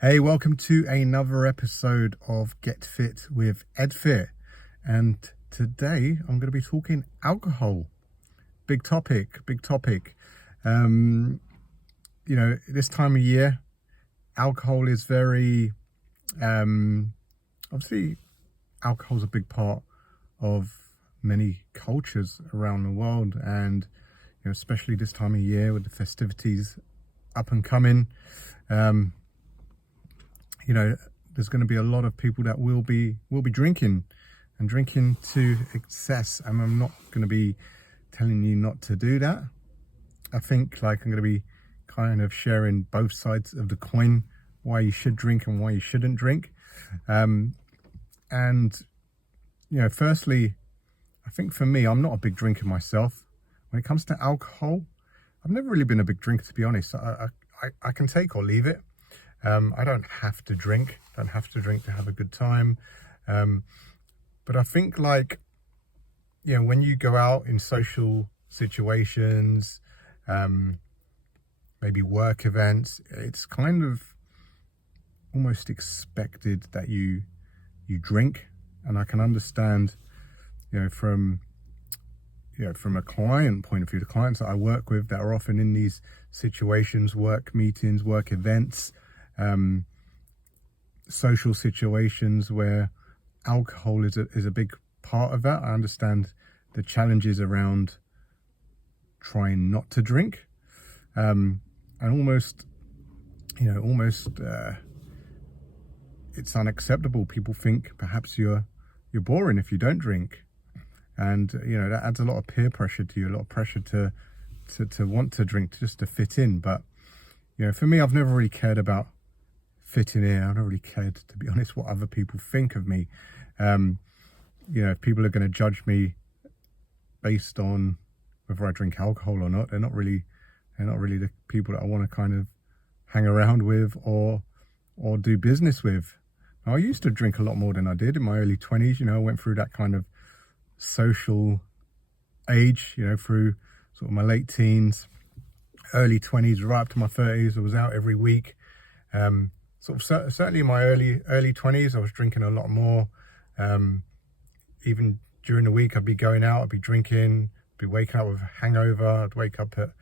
Hey, welcome to another episode of Get Fit with EdFit. And today I'm going to be talking alcohol. Big topic, big topic. This time of year, alcohol is very, obviously, alcohol's a big part of many cultures around the world. And, especially this time of year with the festivities up and coming, there's going to be a lot of people that will be drinking and drinking to excess. And I'm not going to be telling you not to do that. I think I'm going to be kind of sharing both sides of the coin, why you should drink and why you shouldn't drink. Firstly, I think for me, I'm not a big drinker myself. When it comes to alcohol, I've never really been a big drinker, to be honest. I can take or leave it. I don't have to drink. Don't have to drink to have a good time. But I think when you go out in social situations, maybe work events, it's kind of almost expected that you drink. And I can understand, from a client point of view, the clients that I work with that are often in these situations, work meetings, work events, social situations where alcohol is a big part of that. I understand the challenges around trying not to drink, and almost it's unacceptable. People think perhaps you're boring if you don't drink, and that adds a lot of peer pressure to you, a lot of pressure to want to drink just to fit in. But for me, I've never really cared about fitting in. I've never really cared, to be honest, what other people think of me. If people are going to judge me based on whether I drink alcohol or not, they're not really the people that I want to kind of hang around with or do business with. Now, I used to drink a lot more than I did in my early 20s. I went through that kind of social age, through sort of my late teens, early 20s, right up to my 30s. I was out every week. Certainly in my early 20s, I was drinking a lot more. Even during the week, I'd be going out, I'd be drinking, be waking up with a hangover. I'd wake up at,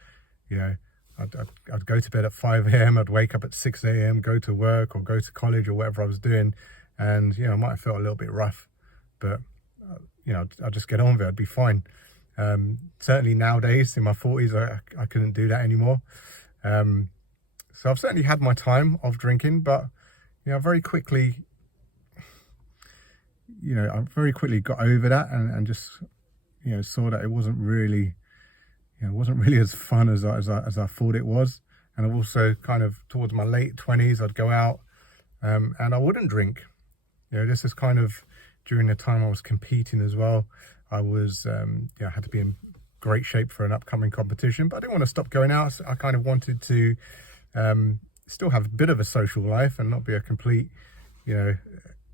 I'd go to bed at 5 a.m. I'd wake up at 6 a.m., go to work or go to college or whatever I was doing. And, I might have felt a little bit rough, but, I'd just get on with it. I'd be fine. Certainly nowadays in my 40s, I couldn't do that anymore. So I've certainly had my time of drinking, but I very quickly got over that and just saw that it wasn't really as fun as I thought it was. And I've also kind of towards my late 20s, I'd go out and I wouldn't drink. This is kind of during the time I was competing as well. I was I had to be in great shape for an upcoming competition, but I didn't want to stop going out. So I kind of wanted to still have a bit of a social life and not be a complete,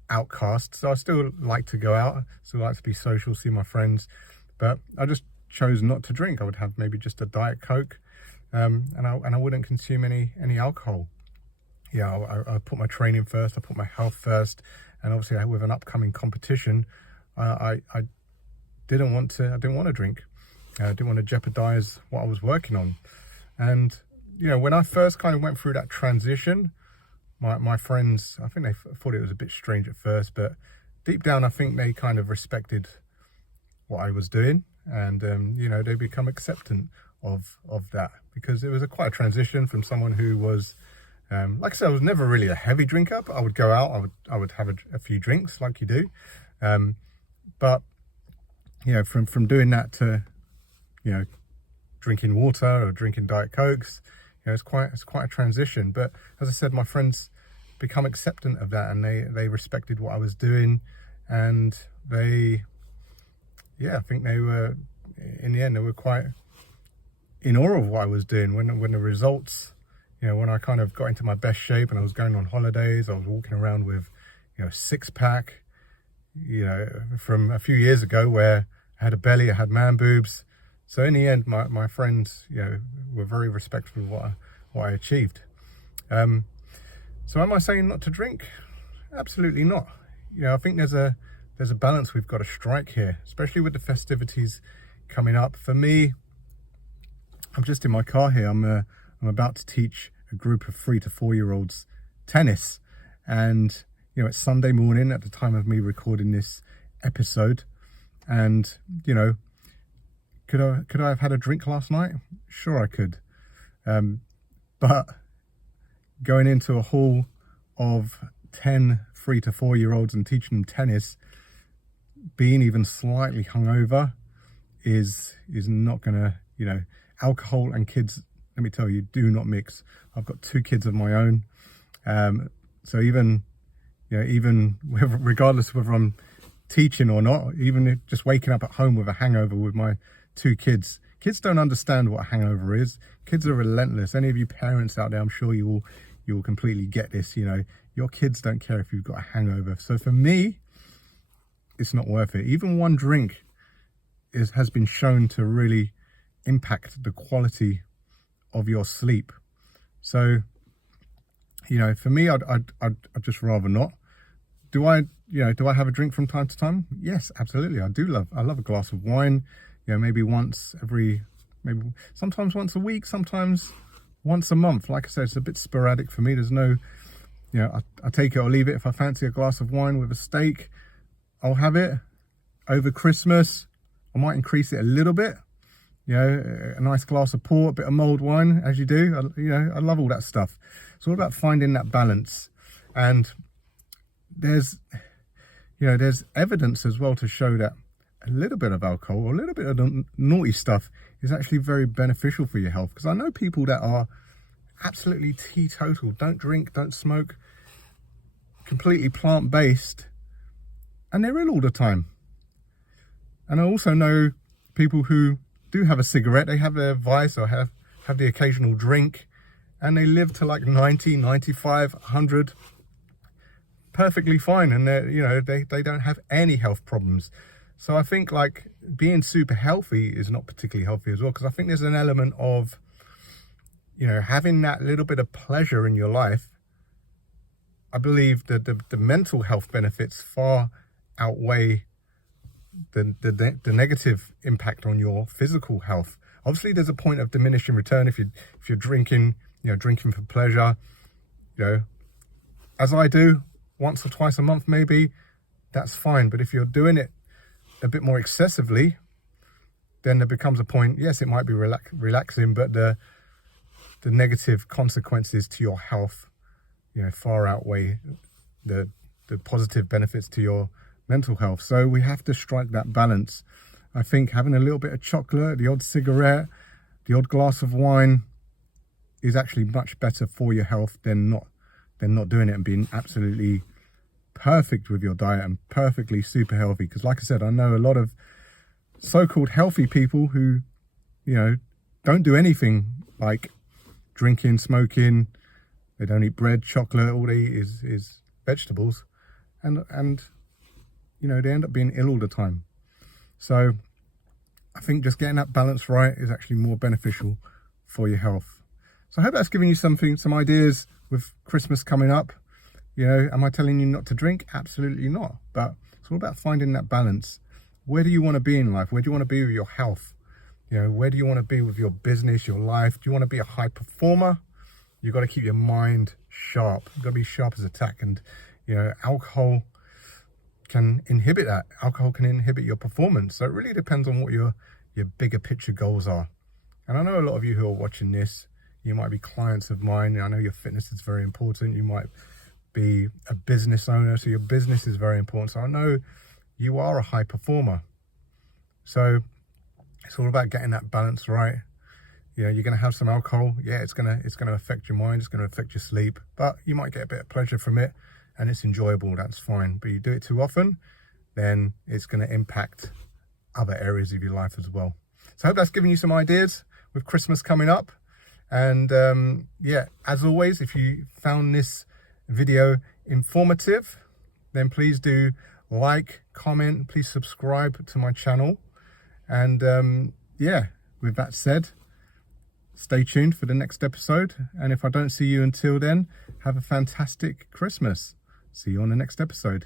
outcast. So I still like to go out, still like to be social, see my friends, but I just chose not to drink. I would have maybe just a Diet Coke, and I wouldn't consume any alcohol. I put my training first, I put my health first, and obviously with an upcoming competition, I didn't want to drink. I didn't want to jeopardize what I was working on. And when I first kind of went through that transition, my friends, I think they thought it was a bit strange at first, but deep down, I think they kind of respected what I was doing, and they become acceptant of that, because it was quite a transition from someone who was, like I said, I was never really a heavy drinker, but I would go out, I would have a few drinks like you do, but from doing that to drinking water or drinking Diet Cokes, it's quite a transition. But as I said, my friends become acceptant of that, and they respected what I was doing, and I think they were, in the end, they were quite in awe of what I was doing. When the results, when I kind of got into my best shape and I was going on holidays, I was walking around with, six pack, from a few years ago where I had a belly, I had man boobs. So in the end, my friends, were very respectful of what I achieved. So am I saying not to drink? Absolutely not. I think there's a balance we've got to strike here, especially with the festivities coming up. For me, I'm just in my car here. I'm about to teach a group of 3 to 4 year olds tennis, and it's Sunday morning at the time of me recording this episode. And could I have had a drink last night? Sure, I could. But going into a hall of 10 3 to 4 year olds and teaching them tennis, being even slightly hungover is not gonna, alcohol and kids, let me tell you, do not mix. I've got 2 kids of my own. So even regardless of whether I'm teaching or not, even just waking up at home with a hangover with my 2 kids don't understand what a hangover is. Kids are relentless. Any of you parents out there, I'm sure you will completely get this. Your kids don't care if you've got a hangover. So for me, it's not worth it. Even one drink has been shown to really impact the quality of your sleep. So, for me, I'd just rather not. Do I have a drink from time to time? Yes, absolutely. I love a glass of wine. Maybe sometimes once a week, sometimes once a month. Like I said, it's a bit sporadic for me. There's no, I take it or leave it. If I fancy a glass of wine with a steak, I'll have it. Over Christmas, I might increase it a little bit. A nice glass of port, a bit of mulled wine, as you do. I love all that stuff. It's all about finding that balance. And there's evidence as well to show that a little bit of alcohol or a little bit of the naughty stuff is actually very beneficial for your health. Because I know people that are absolutely teetotal, don't drink, don't smoke, completely plant-based, and they're ill all the time. And I also know people who do have a cigarette, they have their vice or have the occasional drink, and they live to like 90, 95, 100, perfectly fine, and they don't have any health problems. So I think like being super healthy is not particularly healthy as well, because I think there's an element of having that little bit of pleasure in your life. I believe that the mental health benefits far outweigh the negative impact on your physical health. Obviously, there's a point of diminishing return if you're drinking, drinking for pleasure, as I do once or twice a month, maybe that's fine. But if you're doing it a bit more excessively, then there becomes a point. Yes, it might be relaxing, but the negative consequences to your health, far outweigh the positive benefits to your mental health. So we have to strike that balance. I think having a little bit of chocolate, the odd cigarette, the odd glass of wine is actually much better for your health than not doing it and being absolutely perfect with your diet and perfectly super healthy. Because like I said, I know a lot of so-called healthy people who don't do anything like drinking, smoking. They don't eat bread, chocolate. All they eat is vegetables, and they end up being ill all the time. So I think just getting that balance right is actually more beneficial for your health. So I hope that's giving you some ideas with Christmas coming up. Am I telling you not to drink? Absolutely not. But it's all about finding that balance. Where do you want to be in life? Where do you want to be with your health? Where do you want to be with your business, your life? Do you want to be a high performer? You've got to keep your mind sharp. You've got to be sharp as a tack. And, alcohol can inhibit that. Alcohol can inhibit your performance. So it really depends on what your bigger picture goals are. And I know a lot of you who are watching this, you might be clients of mine. I know your fitness is very important. You might be a business owner, so your business is very important. So I know you are a high performer. So it's all about getting that balance right. You're going to have some alcohol. Yeah, it's going to affect your mind. It's going to affect your sleep, but you might get a bit of pleasure from it and it's enjoyable. That's fine. But you do it too often, then it's going to impact other areas of your life as well. So I hope that's given you some ideas with Christmas coming up. And yeah, as always, if you found this video informative, then please do like, comment, please subscribe to my channel. And yeah, with that said, stay tuned for the next episode. And if I don't see you until then, have a fantastic Christmas. See you on the next episode.